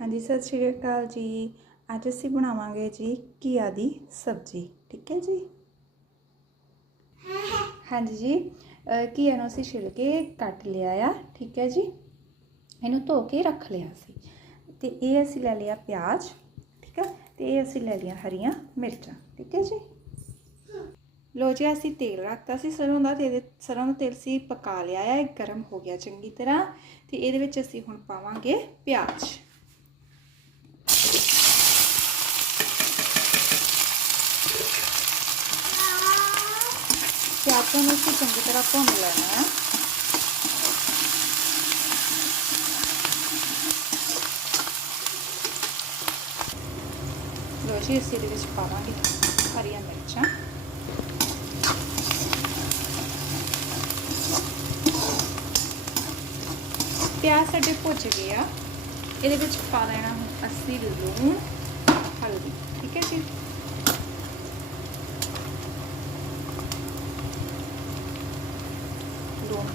ਹਾਂਜੀ, ਸਤਿ ਸ਼੍ਰੀ ਅਕਾਲ ਜੀ। ਅੱਜ ਅਸੀਂ ਬਣਾਵਾਂਗੇ ਜੀ ਘੀਆ ਦੀ ਸਬਜ਼ੀ, ਠੀਕ ਹੈ ਜੀ? ਹਾਂਜੀ ਜੀ ਘੀਆ ਨੂੰ ਅਸੀਂ ਛਿਲ ਕੇ ਕੱਟ ਲਿਆ ਆ, ਠੀਕ ਹੈ ਜੀ? ਇਹਨੂੰ ਧੋ ਕੇ ਰੱਖ ਲਿਆ ਸੀ। ਤੇ ਇਹ ਅਸੀਂ ਲੈ ਲਿਆ ਪਿਆਜ਼, ਠੀਕ ਹੈ? ਤੇ ਇਹ ਅਸੀਂ ਲੈ ਲਿਆ ਹਰੀਆਂ ਮਿਰਚਾਂ, ਠੀਕ ਹੈ ਜੀ? ਲੋ ਜੀ, ਅਸੀਂ ਤੇਲ ਰੱਖਤਾ ਸੀ, ਸਰੋਂ ਦਾ ਤੇ ਇਹਦੇ ਸਰੋਂ ਦਾ ਤੇਲ ਸੀ ਪਕਾ ਲਿਆ ਹੈ ਇਹ ਗਰਮ ਹੋ ਗਿਆ ਚੰਗੀ ਤਰ੍ਹਾਂ। ਤੇ ਇਹਦੇ ਵਿੱਚ ਅਸੀਂ ਹੁਣ ਪਾਵਾਂਗੇ ਪਿਆਜ਼। ਪਿਆਜ਼ਾਂ ਨੂੰ ਅਸੀਂ ਚੰਗੀ ਤਰ੍ਹਾਂ ਭੁੰਨ ਲੈਣਾ ਹੈ। ਲੋ ਜੀ, ਅਸੀਂ ਇਹਦੇ ਵਿੱਚ ਪਾਵਾਂਗੇ ਹਰੀਆਂ ਮਿਰਚਾਂ। ਪਿਆਜ਼ ਸਾਡੇ ਭੁੱਜ ਗਏ ਆ। ਇਹਦੇ ਵਿੱਚ ਪਾ ਦੇਣਾ ਹੁਣ ਅਸੀਂ ਲੂਣ, ਹਲਦੀ, ਠੀਕ ਹੈ ਜੀ?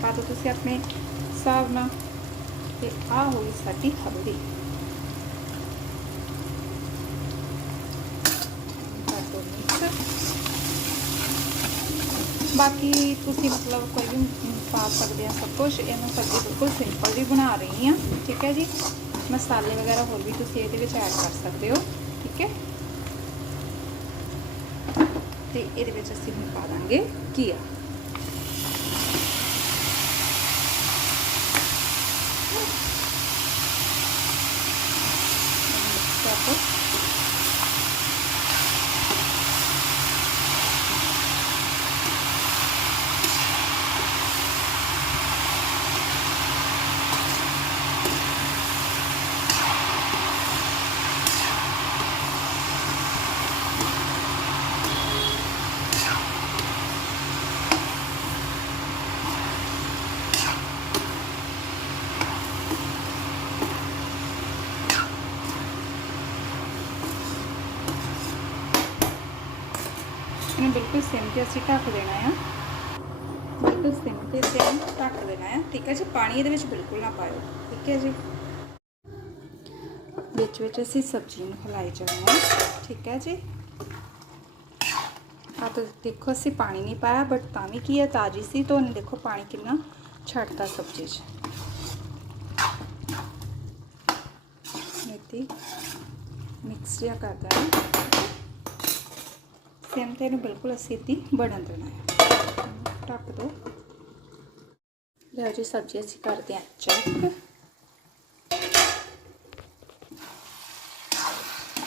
ਲੂਣ ਪਾ ਦਿਓ ਤੁਸੀਂ ਆਪਣੇ ਹਿਸਾਬ ਨਾਲ ਤੇ ਆ ਹੋਈ ਸਾਡੀ ਹਲਦੀ ਕਰ ਦਿਓ mix। ਬਾਕੀ ਤੁਸੀਂ ਮਤਲਬ ਕੋਈ ਵੀ ਪਾ ਸਕਦੇ ਆ ਸਭ ਕੁਝ ਇਹਨੂੰ ਸਬਜ਼ੀ ਬਿਲਕੁਲ ਸਿੰਪਲ ਜੀ ਬਣਾ ਰਹੀ ਆ ਠੀਕ ਹੈ ਜੀ ਮਸਾਲੇ ਵਗੈਰਾ ਹੋਰ ਵੀ ਤੁਸੀਂ ਇਹਦੇ ਵਿੱਚ ਐਡ ਕਰ ਸਕਦੇ ਹੋ ਠੀਕ ਹੈ ਤੇ ਇਹਦੇ ਵਿੱਚ ਅਸੀਂ ਹੁਣ ਪਾ ਦਾਂਗੇ ਘੀਆ ਇਹਨੂੰ ਬਿਲਕੁਲ ਸਿਮ ਤੇ ਅਸੀਂ ਢੱਕ ਦੇਣਾ ਆ। ਬਿਲਕੁਲ ਸਿਮ ਤੇ ਸਿਮ ਢੱਕ ਦੇਣਾ ਆ। ਠੀਕ ਹੈ ਜੀ? ਪਾਣੀ ਇਹਦੇ ਵਿੱਚ ਬਿਲਕੁਲ ਨਾ ਪਾਇਓ। ਠੀਕ ਹੈ ਜੀ? ਵਿੱਚ ਵਿੱਚ ਅਸੀਂ ਸਬਜ਼ੀ ਨੂੰ ਹਿਲਾਈ ਜਾਣਾ ਠੀਕ ਹੈ ਜੀ? ਆ ਤਾਂ ਦੇਖੋ ਅਸੀਂ ਪਾਣੀ ਨਹੀਂ ਪਾਇਆ ਬਟ ਤਾਂ ਵੀ ਕੀ ਹੈ ਤਾਜੀ ਸੀ। ਤਾਂ ਉਹਨੇ ਦੇਖੋ ਪਾਣੀ ਕਿੰਨਾ ਛੱਡਤਾ ਸਬਜ਼ੀ 'ਚ। ਮੇਥੀ ਮਿਕਸ ਜਿਹਾ ਕਰਦਾ ਦੇਣਾ ਸਿਮ ਤੇ ਇਹਨੂੰ ਬਿਲਕੁਲ ਅਸੀਂ ਇੱਦੀ ਬਣਨ ਦੇਣਾ ਢੱਕ ਦੋ। ਲਓ ਜੀ, ਸਬਜ਼ੀ ਅਸੀਂ ਕਰਦੇ ਹਾਂ ਚੈੱਕ।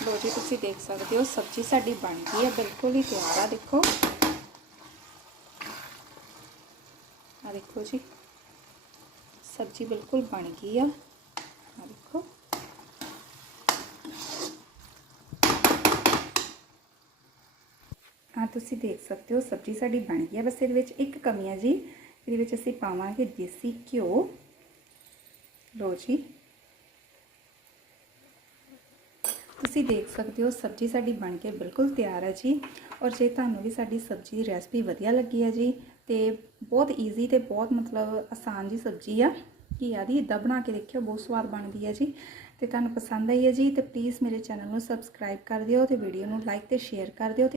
ਲਓ ਜੀ, ਤੁਸੀਂ ਦੇਖ ਸਕਦੇ ਹੋ, ਸਬਜ਼ੀ ਸਾਡੀ ਬਣ ਗਈ ਹੈ, ਬਿਲਕੁਲ ਹੀ ਤਿਆਰ ਆ, ਦੇਖੋ। ਆ ਦੇਖੋ ਜੀ, ਸਬਜ਼ੀ ਬਿਲਕੁਲ ਬਣ ਗਈ ਆ ਦੇਖੋ ਆ ਤੁਸੀਂ ਦੇਖ ਸਕਦੇ ਹੋ, ਸਬਜ਼ੀ ਸਾਡੀ ਬਣ ਗਈ ਹੈ। ਬਸ ਇਹਦੇ ਵਿੱਚ ਇੱਕ ਕਮੀ ਹੈ ਜੀ, ਇਹਦੇ ਵਿੱਚ ਅਸੀਂ ਪਾਵਾਂਗੇ ਦੇਸੀ ਘਿਓ। ਲੋ ਜੀ। ਤੁਸੀਂ ਦੇਖ ਸਕਦੇ ਹੋ, ਸਬਜ਼ੀ ਸਾਡੀ ਬਣ ਕੇ ਬਿਲਕੁਲ ਤਿਆਰ ਹੈ ਜੀ। ਔਰ ਜੇ ਤੁਹਾਨੂੰ ਵੀ ਸਾਡੀ ਸਬਜ਼ੀ ਦੀ ਰੈਸਪੀ ਵਧੀਆ ਲੱਗੀ ਹੈ ਜੀ, ਤੇ ਬਹੁਤ ਈਜ਼ੀ ਤੇ ਬਹੁਤ ਮਤਲਬ ਆਸਾਨ ਜੀ ਸਬਜ਼ੀ ਆ ਘੀਆ ਦੀ ਇਦਾਂ ਬਣਾ ਕੇ ਦੇਖਿਓ, ਬਹੁਤ ਸਵਾਦ ਬਣਦੀ ਹੈ ਜੀ। ਤੇ ਤੁਹਾਨੂੰ ਪਸੰਦ ਆਈ ਹੈ ਜੀ, ਤੇ ਪਲੀਜ਼ ਮੇਰੇ ਚੈਨਲ ਨੂੰ ਸਬਸਕ੍ਰਾਈਬ ਕਰ ਦਿਓ ਤੇ ਵੀਡੀਓ ਨੂੰ ਲਾਈਕ ਤੇ ਸ਼ੇਅਰ ਕਰ ਦਿਓ